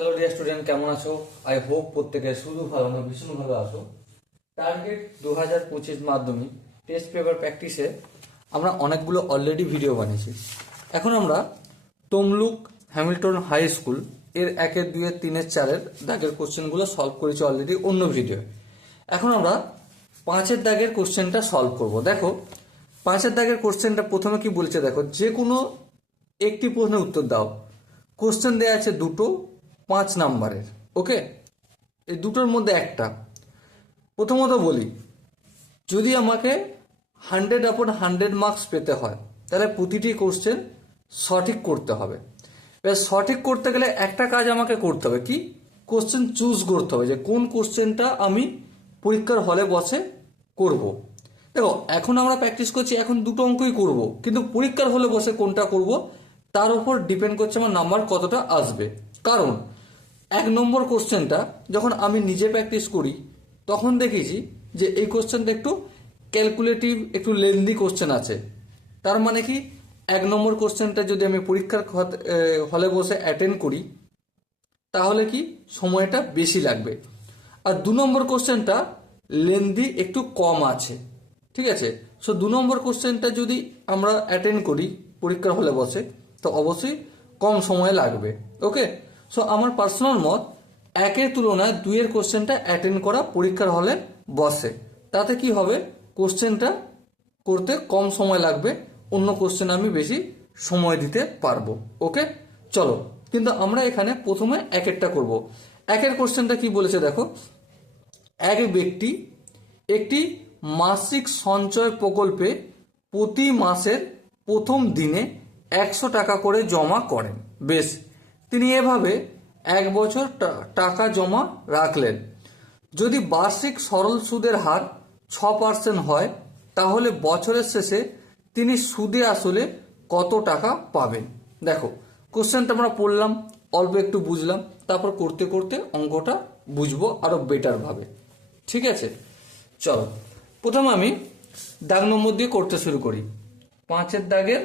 Hello dear student কেমন আছো? I hope প্রত্যেকে শুধু ভালো না, ভীষণ ভালো আছো। টার্গেট দু হাজার পঁচিশ মাধ্যমে টেস্ট পেপার প্র্যাকটিসে আমরা অনেকগুলো অলরেডি ভিডিও বানিয়েছি। এখন আমরা তমলুক হ্যামিল্টন হাই স্কুলের একের, দুইয়ের, তিনের, চারের দাগের কোশ্চেনগুলো সলভ করেছি অলরেডি অন্য ভিডিও এখন আমরা পাঁচের দাগের কোশ্চেনটা সলভ করব। দেখো, পাঁচের দাগের কোশ্চেনটা প্রথমে কি বলছে? দেখো, যে কোনো একটি প্রশ্নের উত্তর দাও। কোশ্চেন দেওয়া আছে দুটো পাঁচ নাম্বারের, ওকে? এই দুটোর মধ্যে একটা। প্রথমত বলি, যদি আমাকে হান্ড্রেড আপন হান্ড্রেড মার্কস পেতে হয়, তাহলে প্রতিটি কোশ্চেন সঠিক করতে হবে। এবার সঠিক করতে গেলে একটা কাজ আমাকে করতে হবে কি? কোশ্চেন চুজ করতে হবে যে কোন কোশ্চেনটা আমি পরীক্ষার হলে বসে করব। দেখো, এখন আমরা প্র্যাকটিস করছি, এখন দুটো অঙ্কই করব, কিন্তু পরীক্ষার হলে বসে কোনটা করব, তার উপর ডিপেন্ড করছে আমার নাম্বার কতটা আসবে। কারণ এক নম্বর কোশ্চেনটা, যখন আমি নিজে প্র্যাকটিস করি, তখন দেখেছি যে এই কোশ্চেনটা একটু ক্যালকুলেটিভ একটু লেন্দি কোশ্চেন আছে। তার মানে কি, এক নম্বর কোশ্চেনটা যদি আমি পরীক্ষার হলে বসে অ্যাটেন্ড করি, তাহলে কি সময়টা বেশি লাগবে? আর দু নম্বর কোশ্চেনটা লেন্দি একটু কম আছে, ঠিক আছে? সো দু নম্বর কোশ্চেনটা যদি আমরা অ্যাটেন্ড করি, পরীক্ষার হলে বসে, তো অবশ্যই কম সময় লাগবে ওকে সো আমার পার্সোনাল মত, একের তুলনায় দুইয়ের কোশ্চেনটা অ্যাটেন্ড করা পরীক্ষার হলে বসে। তাতে কি হবে? কোশ্চেনটা করতে কম সময় লাগবে, অন্য কোশ্চেন আমি বেশি সময় দিতে পারব। ওকে চলো, কিন্তু আমরা এখানে প্রথমে একেরটা করব। একের কোশ্চেনটা কি বলেছে দেখো? এক ব্যক্তি একটি মাসিক সঞ্চয় প্রকল্পে প্রতি মাসের প্রথম দিনে একশো টাকা করে জমা করেন। বেশ তিনি এভাবে এক বছর টাকা জমা রাখলেন। যদি বার্ষিক সরল সুদের হার ছ পার্সেন্ট হয়, তাহলে বছরের শেষে তিনি সুদে আসলে কত টাকা পাবেন? দেখো, কোশ্চেনটা আমরা পড়লাম, অল্প একটু বুঝলাম, তারপর করতে করতে অঙ্কটা বুঝব আরও বেটার ভাবে। ঠিক আছে? চলো, প্রথম আমি দাগ নম্বর দিয়ে করতে শুরু করি। পাঁচের দাগের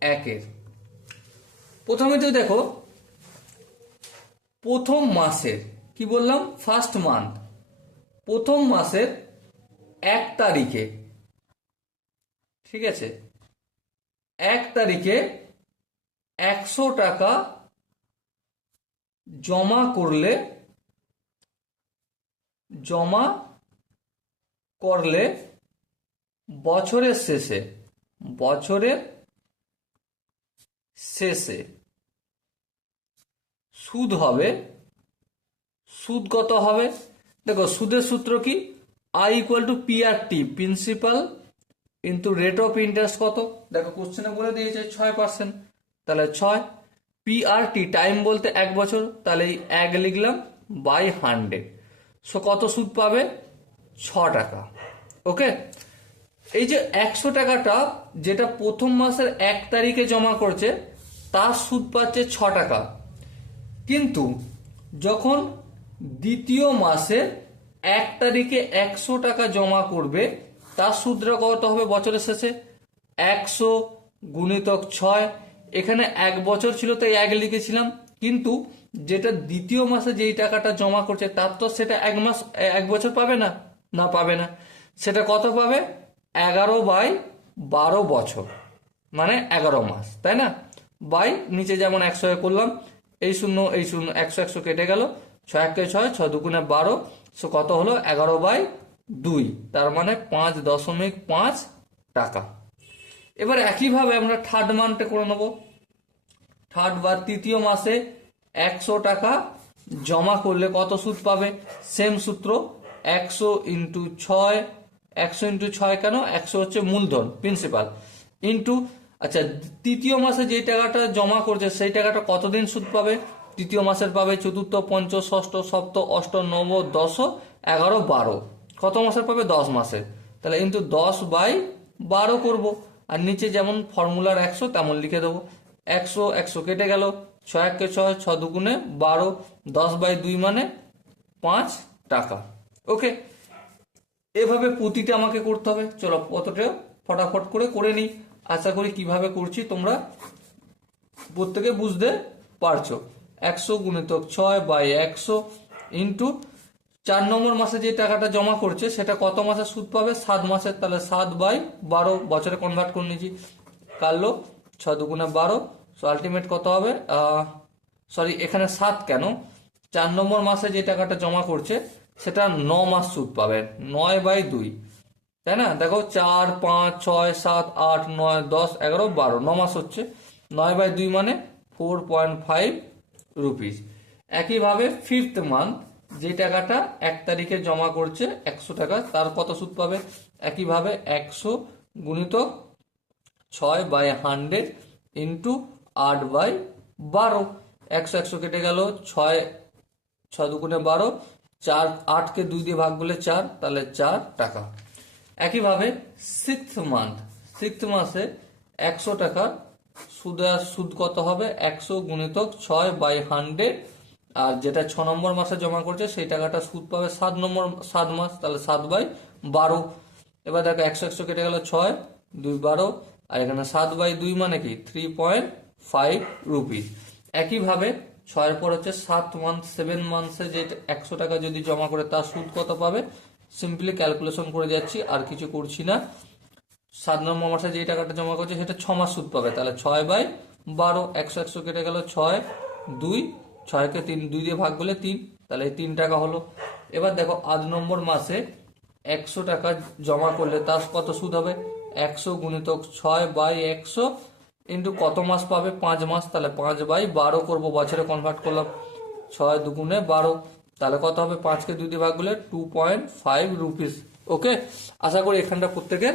একের। প্রথমে তো দেখো প্রথম মাসের, কি বললাম? ফার্স্ট মান্থ প্রথম মাসের এক তারিখে। ঠিক আছে? এক তারিখে একশো টাকা জমা করলে জমা করলে বছরের শেষে বছরের শেষে সুদ হবে। সুদ কত হবে? দেখো, সুদের সূত্র কি? I equal to P R T principal কিন্তু রেট অফ ইন্টারেস্ট কত? দেখো কোশ্চেনে বলে দিয়েছে ছয় পার্সেন্ট তাহলে ছয়। পি আর টি টাইম বলতে এক বছর। তাহলে এই এক লিখলাম বাই হান্ড্রেড সো কত সুদ পাবে? ছ টাকা। ওকে এই যে একশো টাকাটা যেটা প্রথম মাসের এক তারিখে জমা করছে, তার সুদ পাচ্ছে ছ টাকা। কিন্তু যখন দ্বিতীয় মাসে এক তারিখে একশো টাকা জমা করবে, তার সুদটা কত হবে বছরের শেষে? একশো গুণিতক ছয়। এখানে এক বছর ছিল, তাই এক লিখেছিলাম। কিন্তু যেটা দ্বিতীয় মাসে যেই টাকাটা জমা করছে, তার তো সেটা এক মাস, এক বছর পাবে না? না, পাবে না। সেটা কত পাবে? এগারো বাই বারো বছর। মানে এগারো মাস, তাই না? বাই, নিচে যেমন একশো করলাম এই শূন্য এই শূন্য, একশো একশো কেটে গেল। ছয় একে ছয় ছ দুগুণে বারো। সো কত হলো? এগারো বাই দুই। তার মানে পাঁচ দশমিক পাঁচ টাকা। এবার একইভাবে আমরা থার্ড মান্থে করে নেব। থার্ড বা তৃতীয় মাসে একশো টাকা জমা করলে কত সুদ পাবে? সেম সূত্র, একশো ইন্টু ছয়, একশো ইন্টু ছয় কেন? একশো হচ্ছে মূলধন প্রিন্সিপাল ইন্টু আচ্ছা তৃতীয় মাসে যে টাকাটা জমা করছে, সেই টাকাটা কতদিন সুদ পাবে? তৃতীয় মাসের পাবে চতুর্থ পঞ্চ ষষ্ঠ সপ্ত অষ্ট নব দশ এগারো, বারো। কত মাসের পাবে? দশ মাসের। তাহলে কিন্তু দশ বাই বারো করব। আর নিচে যেমন ফর্মুলার একশো, তেমন লিখে দেবো। একশো একশো কেটে গেল। ছয় একে ছয়, ছ দুগুণে বারো, দশ বাই দুই মানে পাঁচ টাকা। ওকে? এভাবে প্রতিটা আমাকে করতে হবে। চলো কতটা ফটাফট করে করে নিই। আশা করি কীভাবে করছি তোমরা প্রত্যেকে বুঝতে পারছ। একশো গুণিতক ছয় বাই একশো ইন্টু চার নম্বর মাসে যে টাকাটা জমা করছে, সেটা কত মাসে সুদ পাবে? সাত মাসের, তাহলে সাত বাই বারো, বছরে কনভার্ট করে নিয়েছি। কাটলো ছ দুগুণে বারো। সো আলটিমেট কত হবে? সরি এখানে সাত কেন? চার নম্বর মাসে যে টাকাটা জমা করছে, সেটা ন মাস সুদ পাবে। নয় বাই দুই। তাই না? দেখো চার, পাঁচ, ছয়, সাত, আট, নয়, দশ, এগারো, বারো। ন মাস হচ্ছে। নয় বাই দুই মানে ফোর পয়েন্ট ফাইভ রুপিস একইভাবে ফিফথ মান্থ যে টাকাটা এক তারিখে জমা করছে একশো টাকা, তার কত সুদ পাবে? একইভাবে একশো গুণিত ছয় বাই হান্ড্রেড ইন্টু আট বাই বারো। একশো একশো কেটে গেল, ছয় ছয় দুগুণে বারো, চার, আটকে দুই দিয়ে ভাগ করলে চার, তাহলে চার টাকা। একইভাবে সিক্স মান্থ। সিক্স মাসে একশো টাকা সুদ সুদ কত হবে? একশো গুণিতক ছয় বাই হান্ড্রেড। আর যেটা ছ নম্বর মাসে জমা করছে, সেই টাকাটা সুদ পাবে সাত নম্বর, সাত মাস, তাহলে সাত বাই বারো। এবার দেখো একশো একশো কেটে গেল ছয়, দুই বারো। আর এখানে সাত বাই দুই মানে কি? থ্রি পয়েন্ট ফাইভ রুপিস একইভাবে ছয়ের পর হচ্ছে সাত মান্থ সেভেন মান্থসে যে একশো টাকা যদি জমা করে, তার সুদ কত পাবে? সিম্পলি ক্যালকুলেশন করে যাচ্ছি, আর কিছু করছি না। সাত নম্বর মাসে যে টাকাটা জমা করছে, সেটা ছ মাস সুদ পাবে। তাহলে ছয় বাই বারো, একশো একশো কেটে গেল ছয়, দুই, ছয়কে তিন, দুই দিয়ে ভাগ করলে তিন। তাহলে এই তিন টাকা হলো। এবার দেখো, আট নম্বর মাসে একশো টাকা জমা করলে তার কত সুদ হবে? একশো গুণিতক ছয় বাই একশো ইন্টু কত মাস পাবে? পাঁচ মাস। তাহলে পাঁচ বাই বারো করব, বছরে কনভার্ট করলাম। ছয় দুগুণে বারো। তাহলে কত হবে? পাঁচকে দুই দিয়ে ভাগ করলে two point five rupees okay আশা করি এখানটা প্রত্যেকের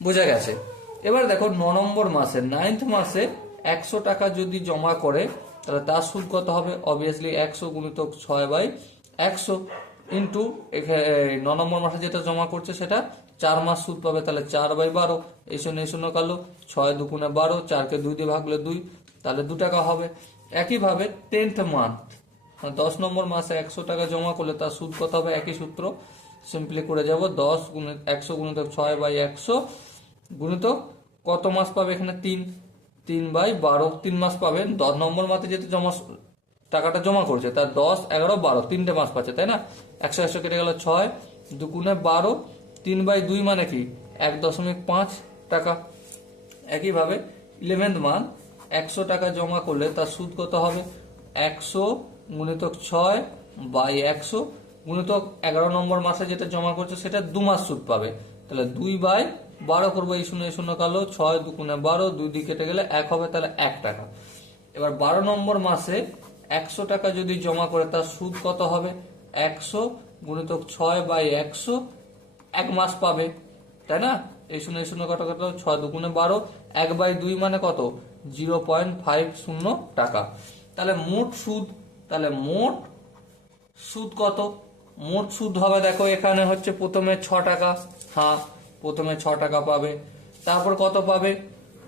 বোঝা গেছে। এবার দেখো, ন নম্বর মাসে নাইন্থ মাসে একশো টাকা যদি জমা করে, তাহলে তার সুদ কত হবে? অবভিয়াসলি একশো গুণিতক ছয় বাই একশো ইন্টু ন নম্বর মাসে যেটা জমা করছে সেটা চার মাস সুদ পাবে, তাহলে চার বাই বারো। এই শূন্য এই শূন্য কালো, ছয় দুগুণে বারো, চারকে দুই দিয়ে ভাগলে দুই, তাহলে দু টাকা হবে। একইভাবে টেন্থ মান্থ দশ নম্বর মাসে একশো টাকা জমা করলে তার সুদ কত হবে? একই সূত্র। সিম্পলি করে যাব। দশ গুণে একশো গুণিতক ছয় বাই একশো গুণিতক কত মাস পাবে এখানে? তিন। তিন বাই বারো। তিন মাস পাবেন দশ নম্বর মাসে যেহেতু জমা টাকাটা জমা করছে, তার দশ, এগারো, বারো তিনটে মাস পাচ্ছে, তাই না? একশো একশো কেটে গেল ছয় দুগুণে বারো। তিন বাই দুই মানে কি? এক দশমিক পাঁচ টাকা। একইভাবে ইলেভেন্থ মান্থ একশো টাকা জমা করলে তার সুদ কত হবে? একশো গুণিতক ছয় বাই একশো। গুণিতক এগারো নম্বর মাসে যেটা জমা করছে, সেটা দু মাস সুদ পাবে। তাহলে দুই বাই বারো করব, এই শূন্য এই শূন্য কালো, ছয় দুগুণে বারো, দুই দিকে কেটে গেলে এক হবে, তাহলে এক টাকা। এবার বারো নম্বর মাসে একশো টাকা যদি জমা করে, তার সুদ কত হবে? একশো গুণিতক ছয় বাই একশো এক মাস পাবে, তাই না? এই শূন্য এই শূন্য কত কত? ছয় দুগুণে বারো, এক বাই দুই মানে কত? জিরো পয়েন্ট ফাইভ শূন্য টাকা। তাহলে মোট সুদ তাহলে মোট সুদ কত? মোট সুদ হবে দেখো, এখানে হচ্ছে প্রথমে ছ টাকা। হ্যাঁ প্রথমে ছ টাকা পাবে। তারপর কত পাবে?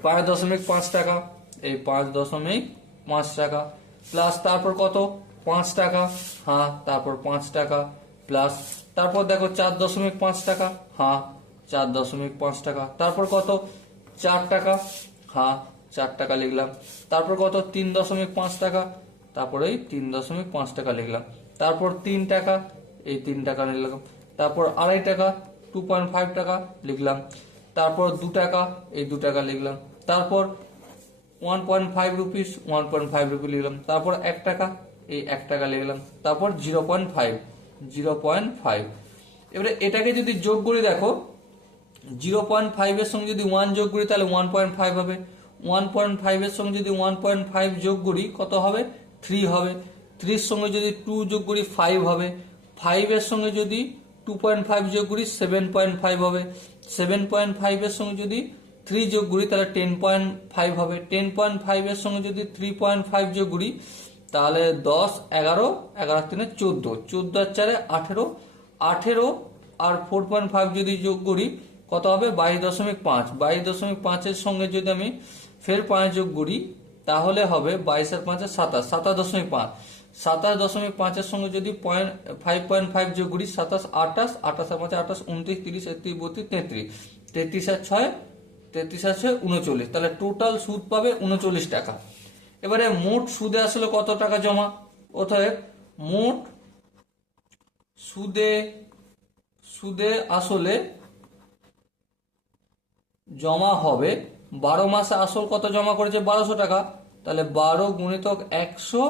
পাঁচ দশমিক পাঁচ টাকা। এই পাঁচ দশমিক পাঁচ টাকা। প্লাস তারপর কত? পাঁচ টাকা। হ্যাঁ তারপর পাঁচ টাকা। প্লাস তারপর দেখো, চার দশমিক পাঁচ টাকা। হ্যাঁ চার দশমিক পাঁচ টাকা। তারপর কত? চার টাকা। হ্যাঁ চার টাকা লিখলাম। তারপর কত? তিন দশমিক পাঁচ টাকা। তারপরে এই তিন দশমিক পাঁচ টাকা লিখলাম। তারপর তিন টাকা, এই তিন টাকা লিখলাম। তারপর আড়াই টাকা টু পয়েন্ট ফাইভ টাকা লিখলাম। তারপর দু টাকা, এই দু টাকা লিখলাম। তারপর one point five rupees one point five rupee লিখলাম। তারপর এক টাকা, এই এক টাকা লিখলাম। তারপর zero point five zero point five এবারে এটাকে যদি যোগ করে দেখো জিরো পয়েন্ট ফাইভের সঙ্গে যদি ওয়ান যোগ করি, তাহলে ওয়ান পয়েন্ট ফাইভ হবে। ওয়ান পয়েন্ট ফাইভের সঙ্গে যদি ওয়ান পয়েন্ট ফাইভ যোগ করি, কত হবে? থ্রি হবে। থ্রির সঙ্গে যদি টু যোগ করি ফাইভ হবে। ফাইভের সঙ্গে যদি টু পয়েন্ট ফাইভ যোগ করি সেভেন পয়েন্ট ফাইভ হবে। সেভেন পয়েন্ট ফাইভের সঙ্গে যদি থ্রি যোগ করি তাহলে টেন পয়েন্ট ফাইভ হবে। টেন পয়েন্ট ফাইভের সঙ্গে যদি থ্রি পয়েন্ট ফাইভ যোগ করি তাহলে দশ, এগারো এগারো তিনে চোদ্দ। চোদ্দ আর চারে আঠেরো। আঠেরো আর ফোর পয়েন্ট ফাইভ যদি যোগ করি কত হবে? বাইশ দশমিক পাঁচ। বাইশ দশমিক পাঁচের সঙ্গে যদি আমি ফের পাঁচ যোগ করি তাহলে হবে বাইশ আর পাঁচের সাতাশ সাতাশ দশমিক পাঁচ। সাতাশ দশমিক পাঁচের সঙ্গে যদি পয়েন্ট ফাইভ পয়েন্ট ফাইভ যোগ করি, সাতাশ আঠাশ আঠাশ আর পাঁচে আঠাশ, উনত্রিশ, তিরিশ, একত্রিশ, বত্রিশ, তেত্রিশ। তেত্রিশ আর ছয় তেত্রিশ আর ছয়, উনচল্লিশ। তাহলে টোটাল সুদ পাবে উনচল্লিশ টাকা। এবারে মোট সুদে আসলে কত টাকা জমা? অতএব মোট সুদে সুদে আসলে জমা হবে বারো মাসে আসল কত জমা করেছে? বারোশো টাকা। তাহলে বারো গুণিতক একশো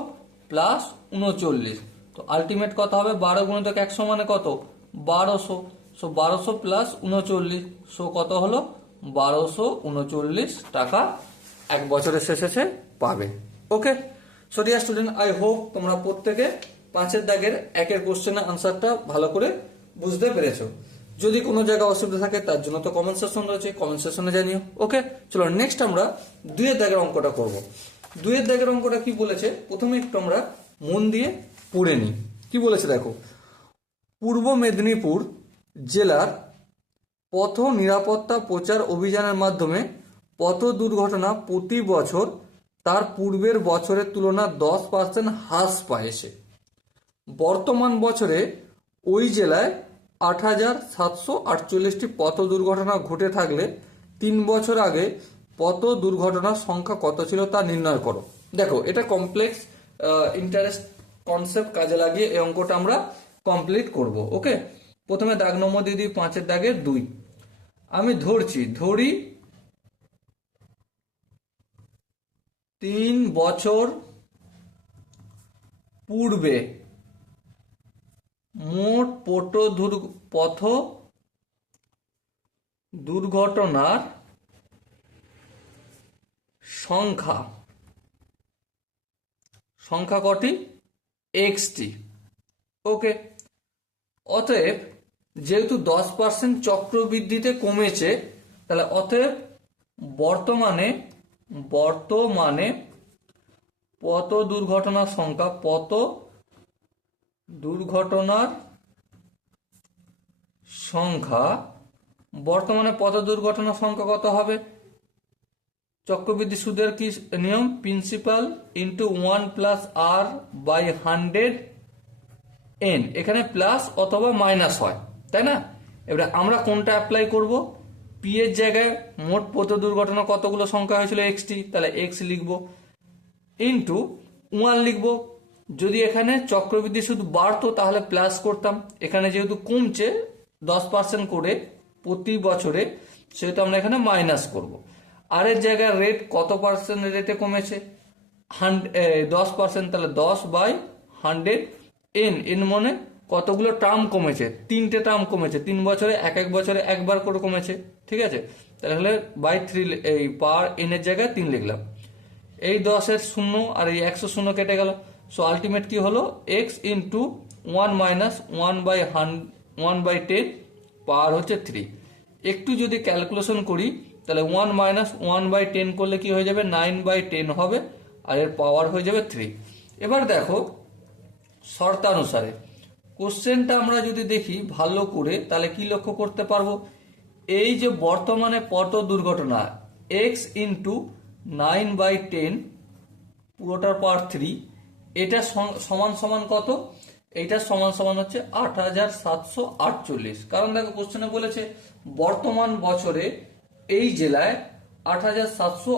প্লাস উনচল্লিশ। তো আলটিমেট কত হবে? বারো গুণিতক একশো মানে কত? বারোশো। সো বারোশো প্লাস উনচল্লিশ। সো কত হলো? বারোশো উনচল্লিশ টাকা এক বছরের শেষে সে পাবে। Okay so dear student I hope তোমরা প্রত্যেকে পাঁচের দাগের একের কোশ্চেনের আনসারটা ভালো করে বুঝতে পেরেছ। যদি কোনো জায়গায় অসুবিধা থাকে, তার জন্য তো কমেন্ট সেকশন রয়েছে কমেন্ট সেকশনে জানিও। ওকে চলো নেক্সট আমরা দুইয়ের দাগের অঙ্কটা করব। দুইয়ের দাগের অঙ্কটা কি বলেছে? প্রথমে একটু আমরা মন দিয়ে পড়ে নিই। কি বলেছে দেখো? পূর্ব মেদিনীপুর জেলার পথ নিরাপত্তা প্রচার অভিযানের মাধ্যমে পথ দুর্ঘটনা প্রতি বছর তার পূর্বের বছরের তুলনায় দশ পার্সেন্ট হ্রাস পাইছে। বর্তমান বছরে ওই জেলায় আট হাজার সাতশো আটচল্লিশটি পথ দুর্ঘটনা ঘটে থাকলে তিন বছর আগে পথ দুর্ঘটনার সংখ্যা কত ছিল তা নির্ণয় করো। দেখো, এটা কমপ্লেক্স ইন্টারেস্ট কনসেপ্ট কাজে লাগিয়ে এই অঙ্কটা আমরা কমপ্লিট করব, ওকে? প্রথমে দাগ নম্বর দিয়ে দিই, পাঁচের দাগে দুই। আমি ধরছি, ধরি তিন বছর পূর্বে মোট পটো দুর্ঘ- পথ দুর্ঘটনার সংখ্যা। সংখ্যা কটি? এক্সটি। ওকে। অতএব, যেহেতু দশ পার্সেন্ট চক্রবৃদ্ধিতে কমেছে, তাহলে অতএব বর্তমানে বর্তমানে পত দুর্ঘটনার সংখ্যা পত দুর্ঘটনার সংখ্যা, বর্তমানে পথ দুর্ঘটনার সংখ্যা কত হবে? চক্রবৃদ্ধি সুদের কি নিয়ম? Principal into one plus R by hundred N এখানে প্লাস অথবা মাইনাস হয়, তাই না? এবারে আমরা কোনটা অ্যাপ্লাই করব? পি এর জায়গায় মোট পথ দুর্ঘটনা কতগুলো সংখ্যা হয়েছিল? এক্সটি তাহলে এক্স লিখব। ইন্টু ওয়ান লিখব। যদি এখানে চক্রবৃদ্ধি শুধু বাড়তো, তাহলে প্লাস করতাম। এখানে যেহেতু কমছে, দশ পার্সেন্ট করে প্রতি বছরে, সেহেতু আমরা এখানে মাইনাস করব। আর এর জায়গায় রেট কত পার্সেন্ট রেটে কমেছে? দশ পার্সেন্ট তাহলে দশ বাই হান্ড্রেড এন। এন মানে কতগুলো টার্ম কমেছে? তিনটে টার্ম কমেছে। তিন বছরে, এক এক বছরে একবার করে কমেছে। ঠিক আছে? তাহলে বাই থ্রি এই পার এন এর জায়গায় তিন লিখলাম। এই দশের শূন্য আর এই একশো শূন্য কেটে গেল। সো আলটিমেট কি হলো? X into one minus one by Han one by ten power হচ্ছে থ্রি একটু যদি ক্যালকুলেশন করি, তাহলে one minus one by ten করলে কি হয়ে যাবে? নাইন বাই টেন হবে, আর এর পাওয়ার হয়ে যাবে থ্রি এবার দেখো, শর্তানুসারে কোশ্চেনটা আমরা যদি দেখি ভালো করে, তাহলে কি লক্ষ্য করতে পারব? এই যে বর্তমানে পট দুর্ঘটনা X into nine by ten পুরোটার পাওয়ার থ্রি এটা সমান সমান কত? এইটা সমান সমান হচ্ছে আট হাজার সাতশো আটচল্লিশ। কারণ দেখো কোশ্চেনে বলেছে, বর্তমান বছরে এই জেলায় আট হাজার সাতশো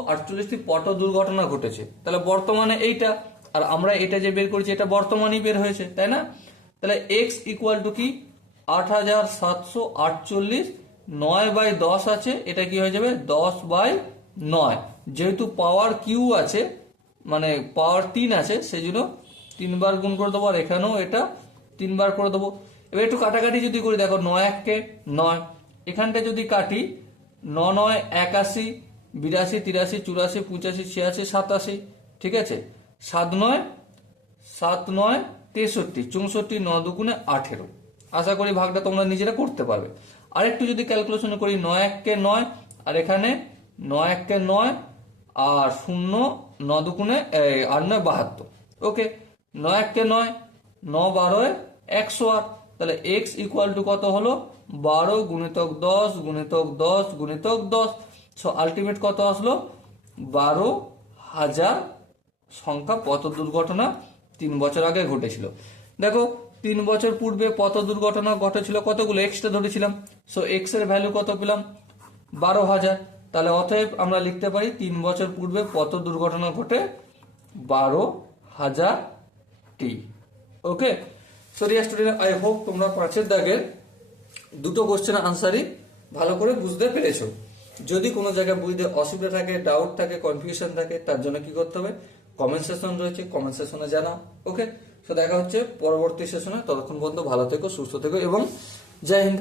পট দুর্ঘটনা ঘটেছে। তাহলে বর্তমানে এইটা, আর আমরা এটা যে বের করেছি, এটা বর্তমানেই বের হয়েছে, তাই না? তাহলে এক্স ইকুয়াল টু কি? আট হাজার সাতশো আটচল্লিশ, নয় বাই দশ আছে, এটা কি হয়ে যাবে? দশ বাই নয়। যেহেতু পাওয়ার কিউ আছে মানে পাওয়ার তিন আছে সেই জন্য তিনবার গুণ করে দেবো, আর এখানেও এটা তিনবার করে দেবো। এবার একটু কাটাকাটি যদি করি, দেখো নয় এককে নয়, এখানটা যদি কাটি, ন নয়, একাশি, বিরাশি, তিরাশি, চুরাশি, পঁচাশি, ছিয়াশি, সাতাশি, ঠিক আছে? সাত নয় সাত নয়, তেষট্টি, চৌষট্টি, ন দুগুণে আঠেরো। আশা করি ভাগটা তোমরা নিজেরা করতে পারবে। আরেকটু যদি ক্যালকুলেশন করি, নয় এককে নয়, আর এখানে নয় এককে নয় আর শূন্য ন এই, আর নয় বাহাত্তর। ওকে নয় এককে নয় ন বারোয় একশো আট। তাহলে এক্স ইকুয়াল টু কত হলো? বারো গুণিতক দশ গুণিতক দশ গুণিতক দশ। সো আলটিমেট কত আসলো? বারো হাজার সংখ্যা পথ দুর্ঘটনা তিন বছর আগে ঘটেছিল। দেখো তিন বছর পূর্বে পথ দুর্ঘটনা ঘটেছিল কতগুলো? এক্সটা ধরেছিলাম। সো এক্সের ভ্যালু কত পেলাম? বারো হাজার। তাহলে অতএব আমরা লিখতে পারি তিন বছর পূর্বে পথ দুর্ঘটনা ঘটে? বারো হাজার টি। Okay so student I hope তোমরা পাঁচের দাগের দুটো কোশ্চেন আনসারই ভালো করে বুঝতে পেরেছ। যদি কোনো জায়গায় বুঝতে অসুবিধা থাকে ডাউট থাকে কনফিউশন থাকে, তার জন্য কি করতে হবে? কমেন্ট সেশন রয়েছে কমেন্ট সেশনে জানাও। ওকে তো দেখা হচ্ছে পরবর্তী সেশনে ততক্ষণ পর্যন্ত ভালো থেকো, সুস্থ থেকো এবং জয় হিন্দ।